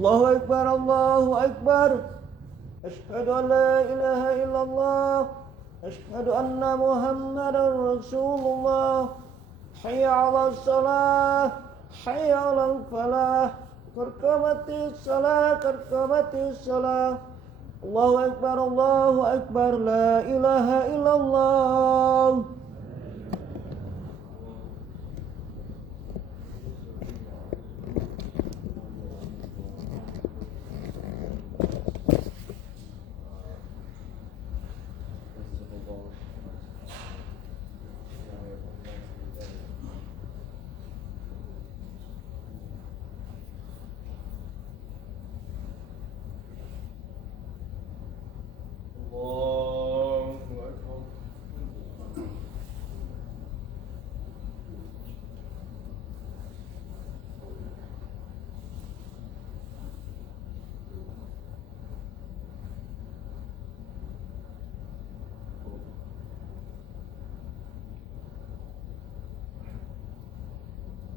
الله أكبر الله أكبر. أشهد أن لا إله إلا الله. أشهد أن محمدا رسول الله. حي على الصلاة حي على الفلاح. قد قامت الصلاة قد قامت الصلاة. الله أكبر الله أكبر. لا إله إلا الله.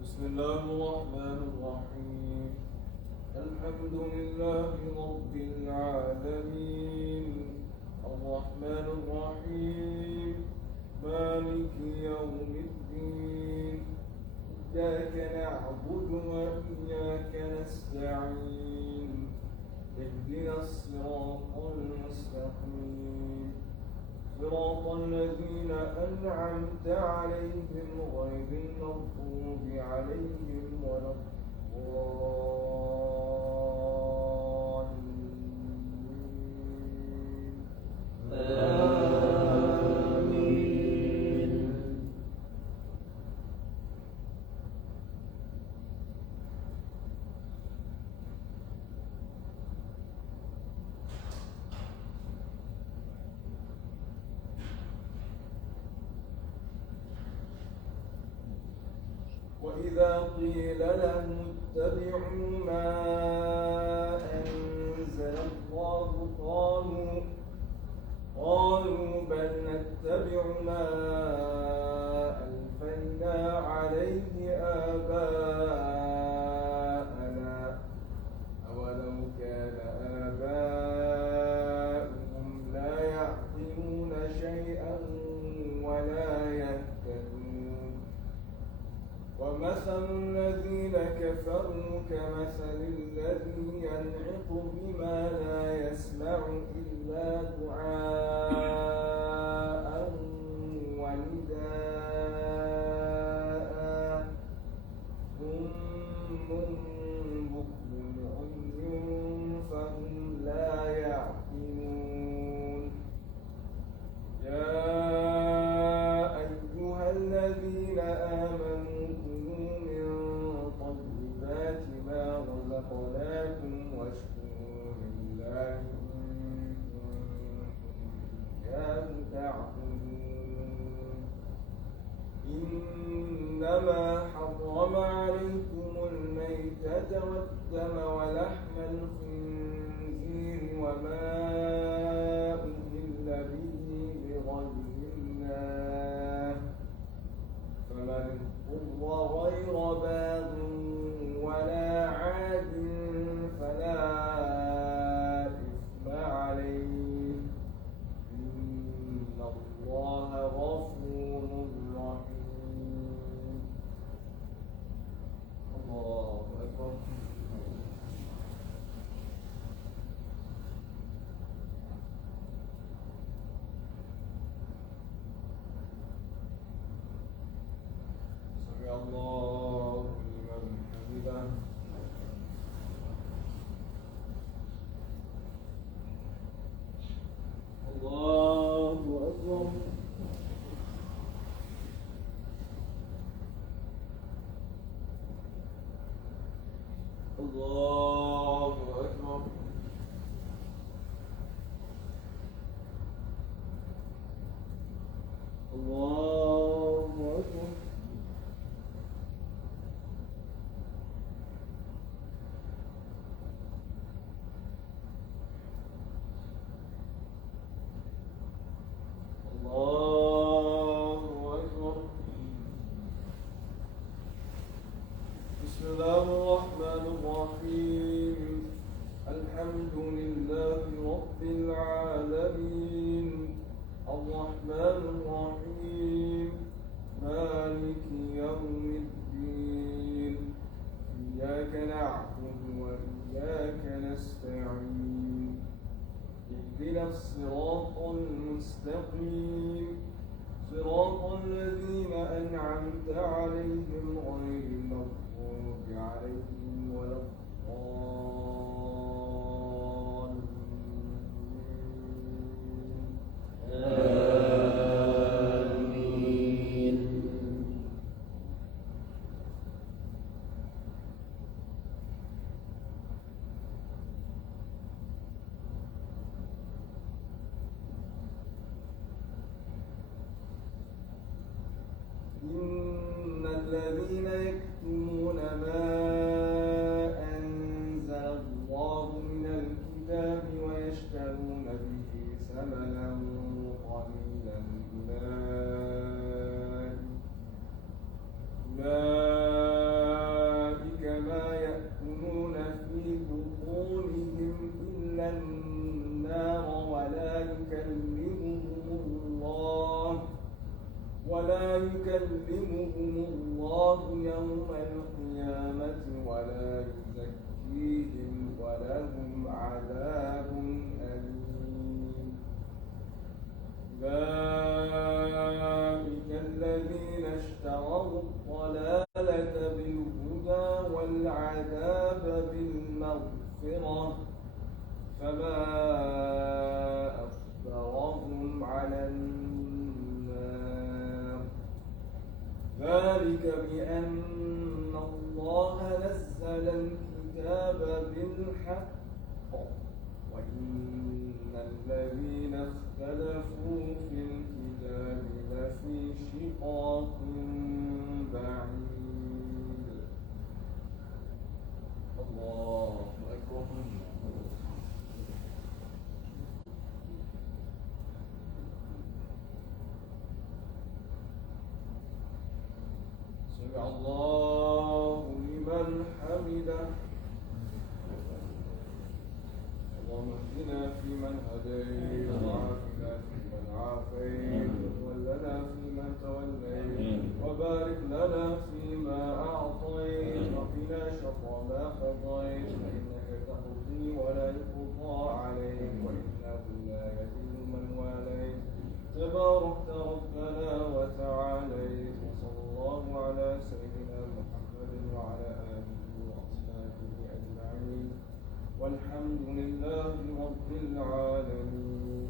بسم الله الرحمن الرحيم. الحمد لله رب العالمين الرحمن الرحيم مالك يوم الدين. إياك نعبد وإياك نستعين. اهدنا الصراط المستقيم صراط الذين أنعمت عليهم غير المغضوب عليهم ولا الضالين. وإذا قيل لهم اتبعوا ما أنزل الله قالوا بل نتبع ما ألفينا عليه آباءنا أولو كان آباؤهم لا يعقلون شيئا ولا يهتدون. ومثل الذين كفروا كمثل الذي ينعق بما لا يسمع إلا دعاء ونداء صم بكم عمي فهم لا يعقلون. يا أيها الذين آمنوا رزقناكم واشكروا لله إن كنتم تعبدون. إنما حرم عليكم الميتة والدم ولحم الخنزير وما أهل به لغير الله فمن اضطر غير باغ ولا عاد فلا إثم عليه إن الله غفور رحيم. الله أكبر. سمع الله لمن حمده. الله أكبر. الله أكبر. الله أكبر. بسم الله الرحمن الرحيم. الرحيم مالك يوم الدين إياك نعبد وإياك نستعين اهدنا الصراط المستقيم صراط الذين أنعمت عليهم غير المغضوب عليهم ولا آمين. إن الذين يكتمون ما أنزل الله من الكتاب ويشترون به ثمنا قليلا أولئك ما يأكلون في بطونهم إلا النار ولا يكلمهم الله يوم القيامة ولا يزكيهم ولهم عذاب أليم أولئك الذين اشتروا الضلالة بالهدى والعذاب بالمغفرة فما أصبرهم على النار ذلك بأن الله نزل الكتاب بالحق وإن الذين اختلفوا في الكتاب لفي شقاق بعيد الله أكبر سمع الله لمن حمده اللهم اهدنا فيمن هديت وعافنا فيمن عافيت وتولنا فيمن توليت وبارك لنا فيما أعطيت وقنا شر ما قضيت فإنك تقضي ولا يقضى عليك وإنه لا يذل من واليت تباركت ربنا وتعاليت وصلى الله على سيدنا محمد وعلى آله وأصحابه أجمعين والحمد لله رب العالمين.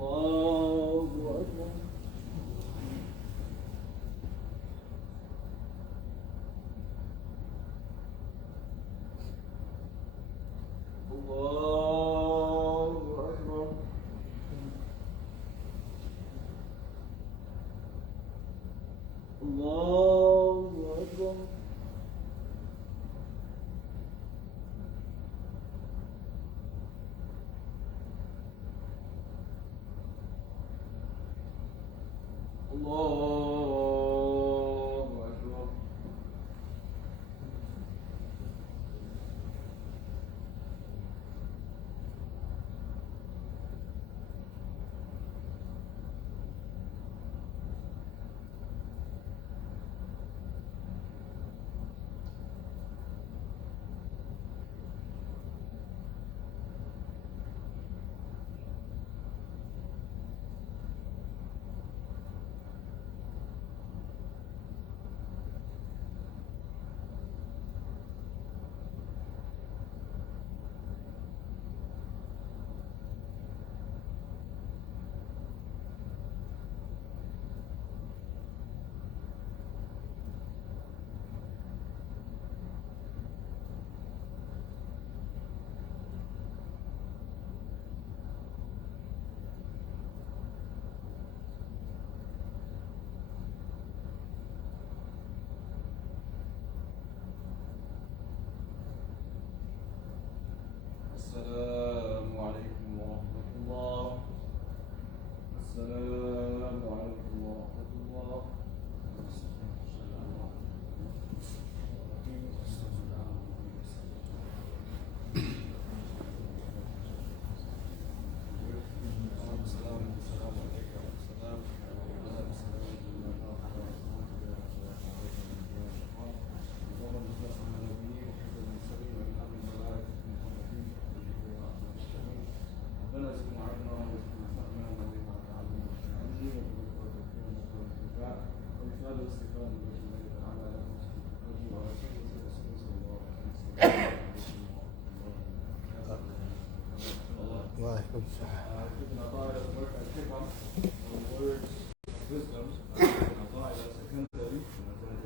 الله أكبر. الله أكبر. الله أكبر. الله أكبر. السلام عليكم ورحمة الله. السلام عليكم ورحمة الله. Ibn Ata'ilah's work Al-Hikam, or words of wisdom, Ibn Ata'ilah's Al-Kandari,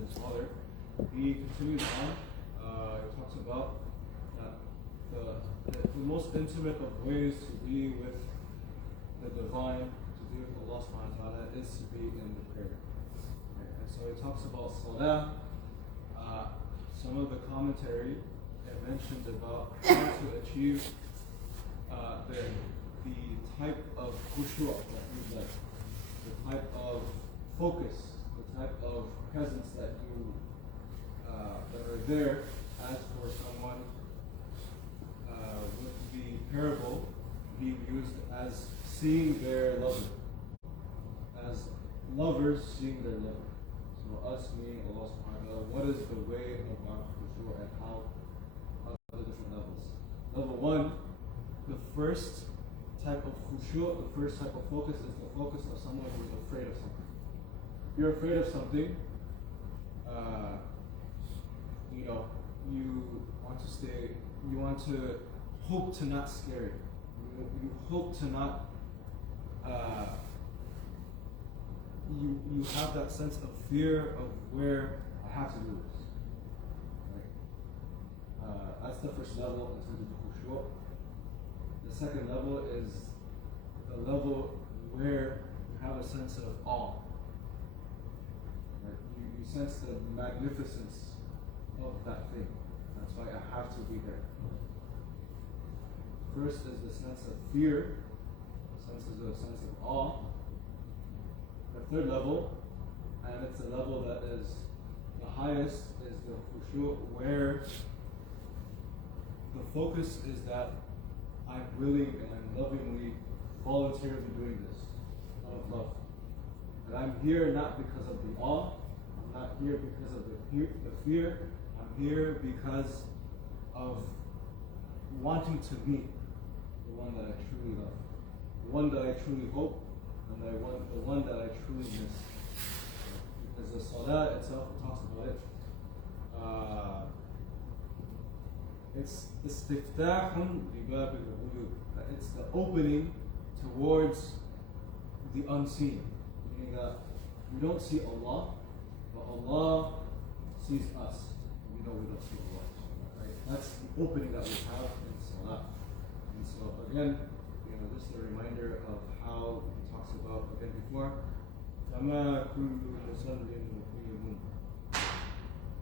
his father, he continues on. He talks about that the most intimate of ways to be with the divine, to be with Allah subhanahu wa ta'ala, is to be in the prayer. And so he talks about salah. Some of the commentary it mentions about how to achieve the type of khushu' that you like, the type of focus, the type of presence that you that are there, as for someone with the parable being used as seeing their lover, as lovers seeing their lover. So us meaning Allah subhanahu wa ta'ala, what is the way of our khushu' and how the different levels. Level one, the first type of khushu', the first type of focus is the focus of someone who is afraid of something. You're afraid of something, you want to hope to not scare it. You hope to not, you have that sense of fear of where I have to do this. Right? That's the first level in terms of the khushu'. The second level is the level where you have a sense of awe. Right? You sense the magnificence of that thing. That's why I have to be there. First is the sense of fear. The sense of awe. The third level, and it's the level that is the highest, is the khushu', where the focus is that I'm willing and I'm lovingly, voluntarily doing this out of love. That I'm here not because of the awe, I'm not here because of the fear, I'm here because of wanting to meet the one that I truly love, the one that I truly hope, and the one that I truly miss. Because the salah itself talks about it. It's istiftahun li bab al-ghuyub. It's the opening towards the unseen. Meaning that we don't see Allah, but Allah sees us. We know we don't see Allah. Right? That's the opening that we have in salah. And so again, just a reminder of how it talks about again before. فَمَا كُلُّ مُصَلٍّ مُقِيمٌ.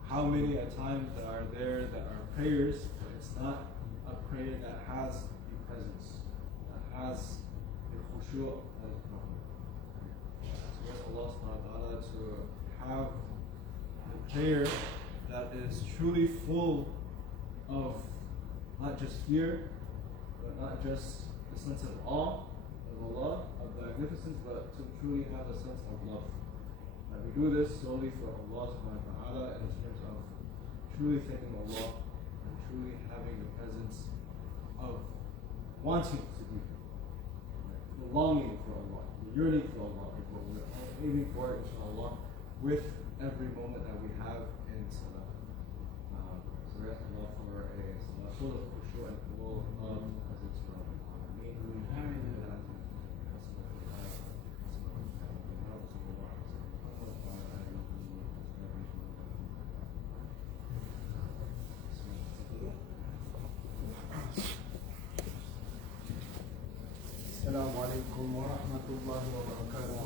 How many a times that are there that are prayers, but it's not a prayer that has the presence, that has the khushu' that is proper. So ask Allah subhanahu wa ta'ala to have the prayer that is truly full of not just fear, but not just the sense of awe of Allah, of magnificence, but to truly have a sense of love. That we do this solely for Allah subhanahu wa ta'ala in terms of truly thanking Allah and truly having the presence of wanting to be here. The longing for Allah, the yearning for Allah is what we're aiming for, inshallah, with every moment that we have in salah. So we ask Allah for a salah full of khushu' and full of presence from السلام عليكم ورحمة الله وبركاته.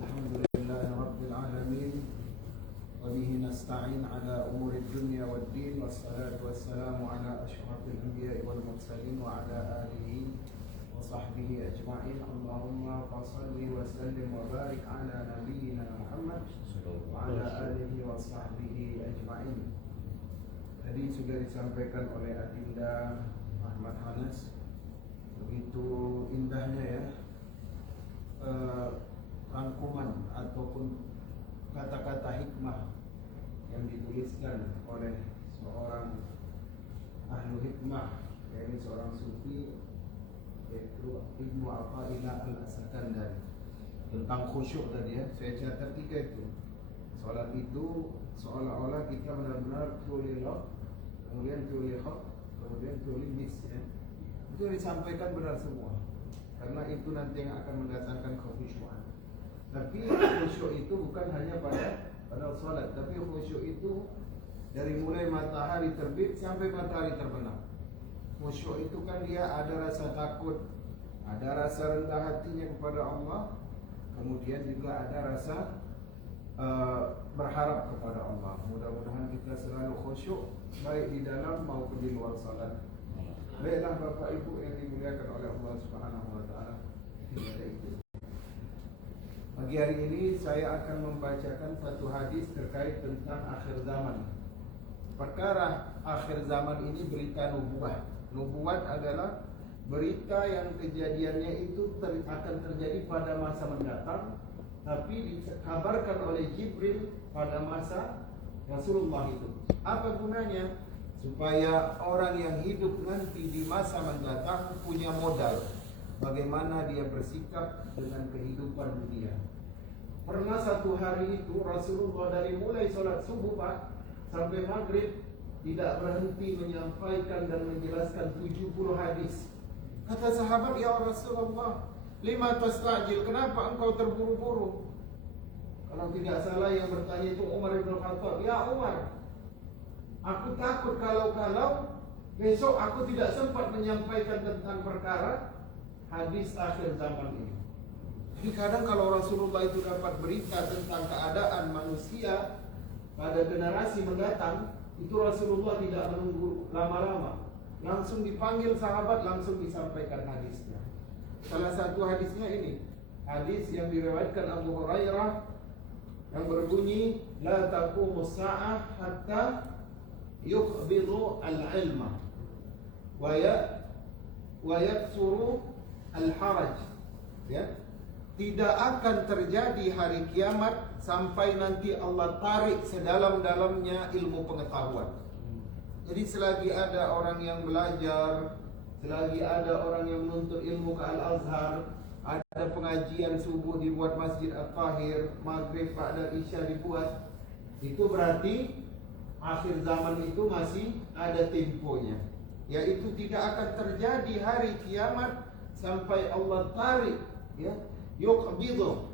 الحمد لله رب العالمين وبه نستعين على أمور الدنيا والدين والصلاة والسلام على أشرف الأنبياء والمرسلين وعلى آله وصحبه أجمعين. اللهم صل وسلم وبارك على نبينا محمد وعلى آله وصحبه أجمعين. Tadi sudah disampaikan oleh Adinda Ahmad Hanas. Begitu indahnya ya rangkuman ataupun kata-kata hikmah yang dituliskan oleh seorang ahlu hikmah, yaitu seorang sufi, yaitu Ibnu Athaillah Al-Sakandari, tentang khusyuk tadi ya. Saya catat 3 itu. Salat itu seolah-olah kita benar-benar truly love, kemudian truly hope, kemudian truly miss ya. Itu yang disampaikan benar semua. Karena itu nanti yang akan mendatangkan kekhusyuan. Tapi khusyuk itu bukan hanya pada salat, tapi khusyuk itu dari mulai matahari terbit sampai matahari terbenam. Khusyuk itu kan dia ada rasa takut, ada rasa rendah hatinya kepada Allah, kemudian juga ada rasa berharap kepada Allah. Mudah-mudahan kita selalu khusyuk baik di dalam maupun di luar salat. Baiklah Bapak Ibu yang dimuliakan oleh Allah Subhanahu wa taala. Pagi hari ini saya akan membacakan satu hadis terkait tentang akhir zaman. Perkara akhir zaman ini berita nubuat. Nubuat adalah berita yang kejadiannya itu akan terjadi pada masa mendatang, tapi dikabarkan oleh Jibril pada masa Rasulullah itu. Apa gunanya? Supaya orang yang hidup nanti di masa mendatang punya modal bagaimana dia bersikap dengan kehidupan dunia. Pernah satu hari itu Rasulullah dari mulai sholat subuh Pak sampai maghrib tidak berhenti menyampaikan dan menjelaskan 70 hadis. Kata sahabat, ya Rasulullah, lima tastajil, kenapa engkau terburu-buru? Kalau tidak salah yang bertanya itu Umar bin Khattab. Ya Umar, aku takut kalau besok aku tidak sempat menyampaikan tentang perkara hadis akhir zaman ini. Jadi kadang kalau Rasulullah itu dapat berita tentang keadaan manusia pada generasi mendatang, itu Rasulullah tidak menunggu lama-lama, langsung dipanggil sahabat, langsung disampaikan hadisnya. Salah satu hadisnya ini, hadis yang diriwayatkan Abu Hurairah yang berbunyi, la taqumus sa'ah hatta yuqbidu al-ilma wa yaksuru al-haraj. Ya, tidak akan terjadi hari kiamat sampai nanti Allah tarik sedalam-dalamnya ilmu pengetahuan. Jadi selagi ada orang yang belajar, selagi ada orang yang menuntut ilmu ke Al-Azhar, ada pengajian subuh dibuat Masjid At-Tahir, maghrib ba'da isya dibuat, itu berarti akhir zaman itu masih ada temponya. Yaitu tidak akan terjadi hari kiamat sampai Allah tarik, ya, yuqbidu,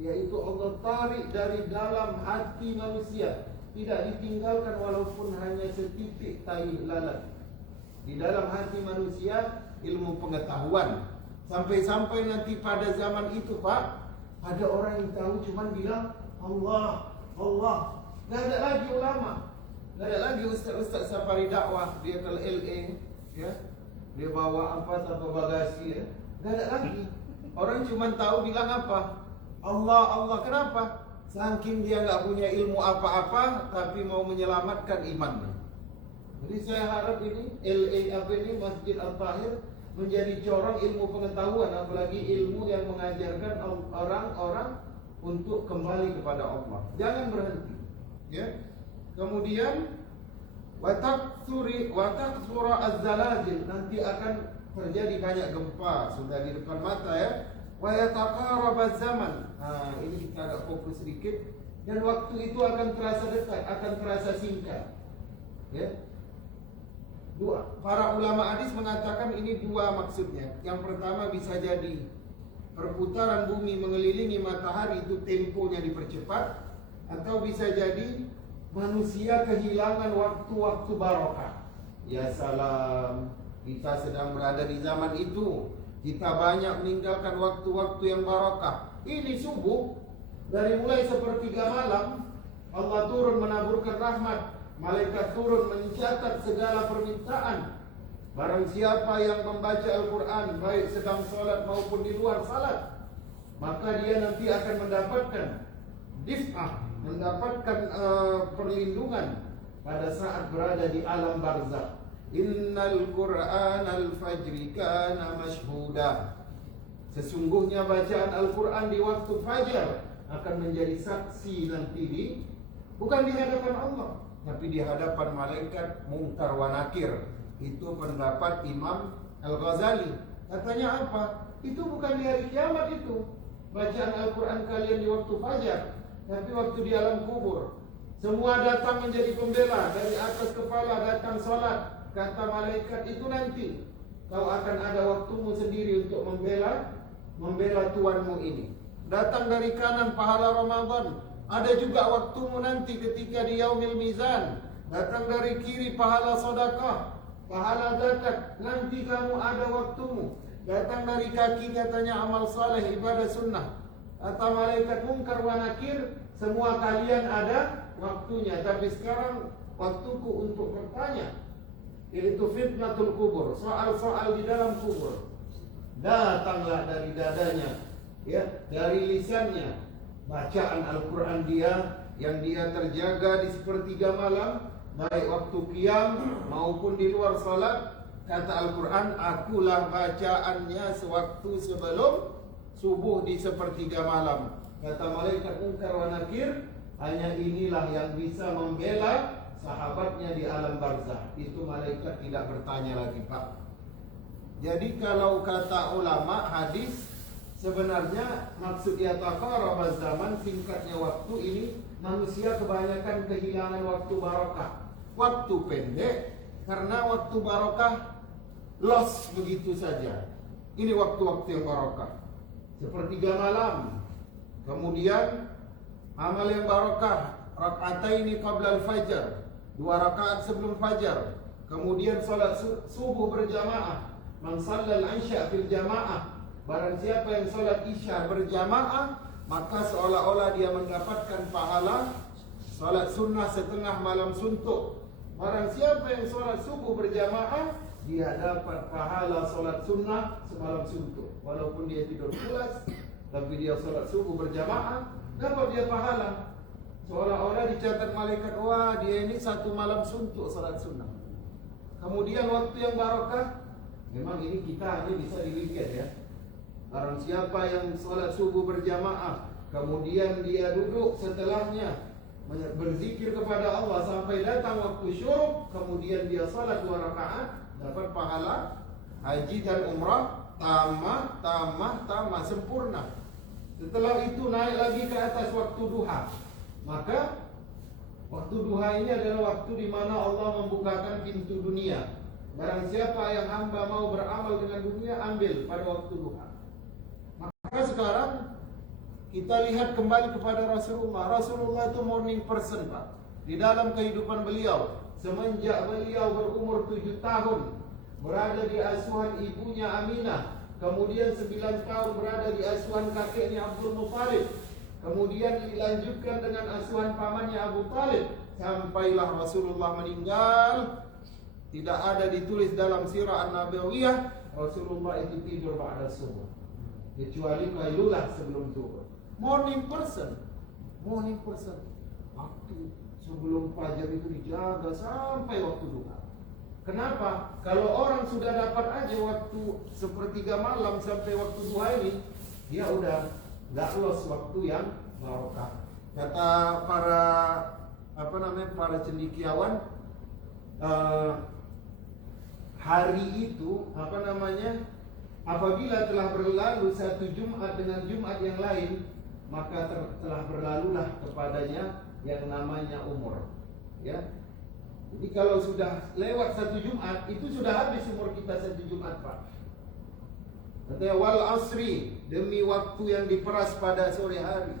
yaitu Allah tarik dari dalam hati manusia, tidak ditinggalkan walaupun hanya setitik tai lalat. Di dalam hati manusia ilmu pengetahuan. Sampai-sampai nanti pada zaman itu Pak, ada orang yang tahu cuman bilang Allah, Allah. Gak ada lagi ulama, gak ada lagi ustaz-ustaz safari dakwah, dia ke LA, ya, dia bawa apa tanpa bagasi, ya. Gak ada lagi. Orang cuman tahu bilang apa? Allah, Allah. Kenapa? Saking dia gak punya ilmu apa-apa, tapi mau menyelamatkan imannya. Jadi saya harap ini LA apa ini Masjid Al-Tahir menjadi corong ilmu pengetahuan, apalagi ilmu yang mengajarkan orang-orang untuk kembali kepada Allah. Jangan berhenti, ya. Kemudian wataktsura az-zalazil, nanti akan terjadi banyak gempa, sudah di depan mata, ya. Wa yataqarab az-zaman. Nah, ini kita agak fokus sedikit, dan waktu itu akan terasa dekat, akan terasa singkat, ya. Para ulama hadis mengatakan ini dua maksudnya. Yang pertama bisa jadi perputaran bumi mengelilingi matahari itu temponya dipercepat, atau bisa jadi manusia kehilangan waktu-waktu barokah. Ya salam, kita sedang berada di zaman itu, kita banyak meninggalkan waktu-waktu yang barokah. Ini subuh, dari mulai sepertiga malam Allah turun menaburkan rahmat, malaikat turun mencatat segala permintaan. Barang siapa yang membaca Al-Quran baik sedang salat maupun di luar salat, maka dia nanti akan mendapatkan dif'ah, mendapatkan perlindungan pada saat berada di alam barzakh. Innal Qur'an al-fajri kana mashhuda. Sesungguhnya bacaan Al-Quran di waktu fajar akan menjadi saksi nanti bukan di hadapan Allah, tapi di hadapan malaikat Munkar wa Nakir. Itu pendapat Imam Al-Ghazali. Katanya apa? Itu bukan di hari kiamat itu, bacaan Al-Quran kalian di waktu fajar, tapi waktu di alam kubur. Semua datang menjadi pembela, dari atas kepala datang sholat. Kata malaikat itu nanti kau akan ada waktumu sendiri untuk membela tuanmu ini. Datang dari kanan pahala Ramadan. Ada juga waktumu nanti ketika di Yaumil Mizan. Datang dari kiri pahala sedekah, pahala zakat. Nanti kamu ada waktumu. Datang dari kaki katanya amal saleh, ibadah sunnah. Kata malaikat Munkar wa Nakir, semua kalian ada waktunya. Tapi sekarang waktuku untuk bertanya, yaitu fitnatul kubur, soal-soal di dalam kubur. Datanglah dari dadanya, ya, dari lisannya, bacaan Al-Quran dia yang dia terjaga di sepertiga malam, baik waktu qiyam maupun di luar salat. Kata Al-Quran, akulah bacaannya sewaktu sebelum subuh di sepertiga malam. Kata malaikat Munkar wa Nakir, hanya inilah yang bisa membela sahabatnya di alam barzah. Itu malaikat tidak bertanya lagi, Pak. Jadi kalau kata ulama hadis, sebenarnya maksud yataqarabaz zaman, singkatnya waktu ini, manusia kebanyakan kehilangan waktu barokah. Waktu pendek karena waktu barokah loss begitu saja. Ini waktu-waktu yang barokah. Sepertiga malam. Kemudian amal yang barokah, rak'ataini qabla al-fajr, 2 rakaat sebelum fajar. Kemudian salat subuh berjamaah. Man shallal isya fil jamaah. Barang siapa yang salat isya berjamaah, maka seolah-olah dia mendapatkan pahala salat sunnah setengah malam suntuk. Barang siapa yang salat subuh berjamaah, dia dapat pahala salat sunnah semalam suntuk. Walaupun dia tidur pulas, tapi dia salat subuh berjamaah, dapat dia pahala. Seolah-olah dicatat malaikat, wah dia ini 1 malam suntuk salat sunnah. Kemudian waktu yang barokah, memang ini kita hanya bisa dilihat ya. Barang siapa yang salat subuh berjamaah, kemudian dia duduk setelahnya berzikir kepada Allah sampai datang waktu syuruk, kemudian dia salat 2 rakaat, dapat pahala haji dan umrah tamah sempurna. Setelah itu naik lagi ke atas waktu duha. Maka waktu duha ini adalah waktu di mana Allah membukakan pintu dunia. Barang siapa yang hamba mau beramal dengan dunia, ambil pada waktu duha. Maka sekarang kita lihat kembali kepada Rasulullah. Rasulullah itu morning person, Pak. Di dalam kehidupan beliau, semenjak beliau berumur 7 tahun, berada di asuhan ibunya Aminah, kemudian 9 tahun berada di asuhan kakeknya Abdul Muthalib, kemudian dilanjutkan dengan asuhan pamannya Abu Talib, sampailah Rasulullah meninggal. Tidak ada ditulis dalam sirah An-Nabawiyah Rasulullah itu tidur ba'da subuh, kecuali qailulah sebelum zuhur. Morning person. Waktu sebelum fajar itu dijaga sampai waktu duha. Kenapa? Kalau orang sudah dapat aja waktu sepertiga malam sampai waktu duha ini, dia udah nggak loss waktu yang barokah. Kata para cendekiawan, hari itu apabila telah berlalu satu Jumat dengan Jumat yang lain, maka telah berlalulah kepadanya yang namanya umur. Ya. Jadi kalau sudah lewat satu Jumat, itu sudah habis umur kita satu Jumat, Pak. Katanya wal asri, demi waktu yang diperas pada sore hari.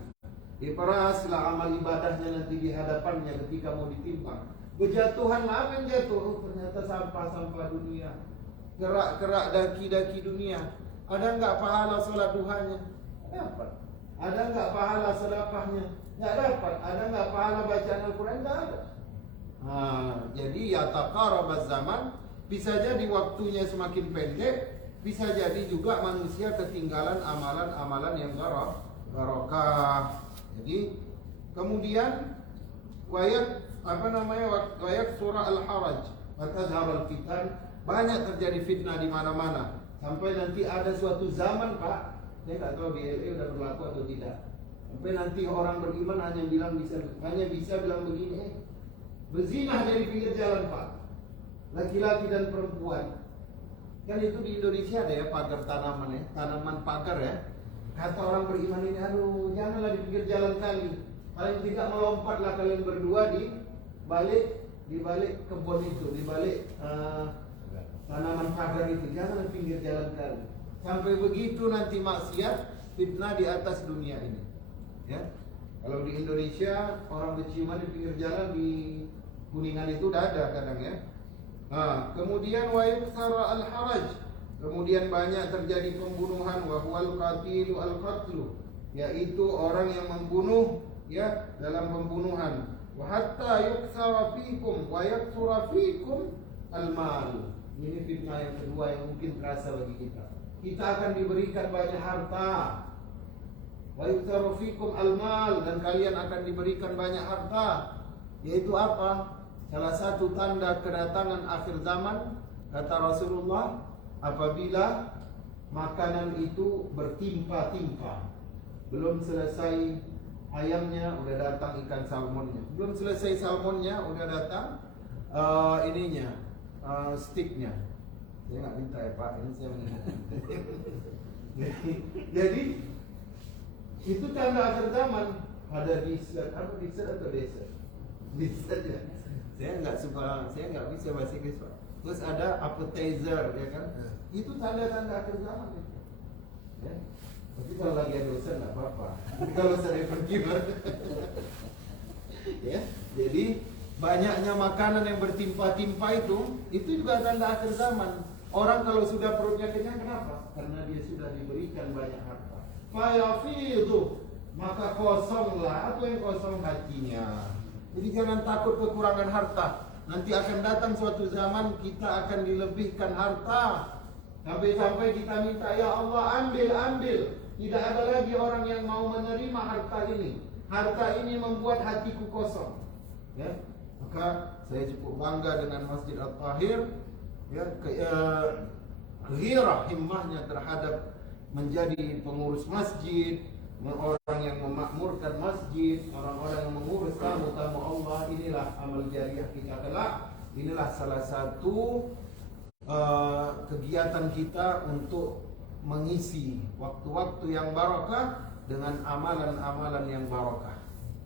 Diperaslah amal ibadahnya nanti di hadapannya ketika mau ditimbang. Berjatuhan apa yang jatuh? Oh, ternyata sampah-sampah dunia. Kerak-kerak daki-daki dunia. Ada enggak pahala salat duhanya? Dapat. Ada enggak pahala sedekahnya? Enggak dapat. Ada enggak pahala bacaan Al-Quran? Enggak ada. Jadi yataqarabaz zaman, bisa jadi waktunya semakin pendek, bisa jadi juga manusia ketinggalan amalan-amalan yang barokah. Jadi kemudian wayak surah al-haraj wa tazhar al-fitan, banyak terjadi fitnah di mana-mana sampai nanti ada suatu zaman, Pak, saya nggak tahu di LA udah berlaku atau tidak, sampai nanti orang beriman hanya bisa bilang begini, berzinah dari pinggir jalan, Pak, laki-laki dan perempuan. Kan itu di Indonesia ada ya pagar tanaman pagar ya. Kata orang beriman ini, aduh janganlah di pinggir jalan kali, paling tidak melompatlah kalian berdua di balik kebun itu, di balik tanaman pagar itu jangan di pinggir jalan kali. Sampai begitu nanti maksiat, fitnah di atas dunia ini. Ya. Kalau di Indonesia orang berciuman di pinggir jalan di Kuningan itu udah ada kadang ya. Kemudian wa yuksara al-haraj. Kemudian banyak terjadi pembunuhan wa huwal qatilu al-qatlu, yaitu orang yang membunuh ya dalam pembunuhan. Wa hatta yuksara fikum wa yaksura fikum al-mal. Ini fitnah yang kedua yang mungkin terasa bagi kita. Kita akan diberikan banyak harta. Wa yuktsaru fikum al-mal, dan kalian akan diberikan banyak harta. Yaitu apa? Salah satu tanda kedatangan akhir zaman, kata Rasulullah, apabila makanan itu bertimpa-timpa. Belum selesai ayamnya udah datang ikan salmonnya. Belum selesai salmonnya udah datang steaknya. Saya nggak minta ya Pak, ini saya mengingatkan. Jadi itu tanda akhir zaman. Ada dessert, apa dessert atau dessert? Dessert ya. Saya nggak bisa bahasa Inggris Pak. Terus ada appetizer, ya kan? Itu tanda-tanda akhir zaman itu. Ya. Tapi kalau lagi ada urusan nggak apa-apa. Tapi kalau saya pergi ya. Jadi banyaknya makanan yang bertimpa-timpa itu juga tanda akhir zaman. Orang kalau sudah perutnya kenyang, kenapa? Karena dia sudah diberikan banyak harta. Fayafidu, maka kosonglah. Apa yang kosong? Hatinya. Jadi jangan takut kekurangan harta. Nanti akan datang suatu zaman kita akan dilebihkan harta. Sampai-sampai kita minta, ya Allah ambil. Tidak ada lagi orang yang mau menerima harta ini. Harta ini membuat hatiku kosong. Ya, maka saya cukup bangga dengan Masjid At-Tahir. Ya, ghirah himmahnya terhadap menjadi pengurus masjid, orang yang memakmurkan masjid, orang-orang yang mengurus tamu-tamu Allah. Inilah amal jariah kita kelak. Inilah salah satu kegiatan kita untuk mengisi waktu-waktu yang barakah dengan amalan-amalan yang barakah.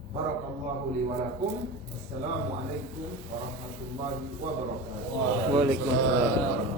Barakallahu li wa lakum. Assalamualaikum warahmatullahi wabarakatuh. Waalaikumsalam.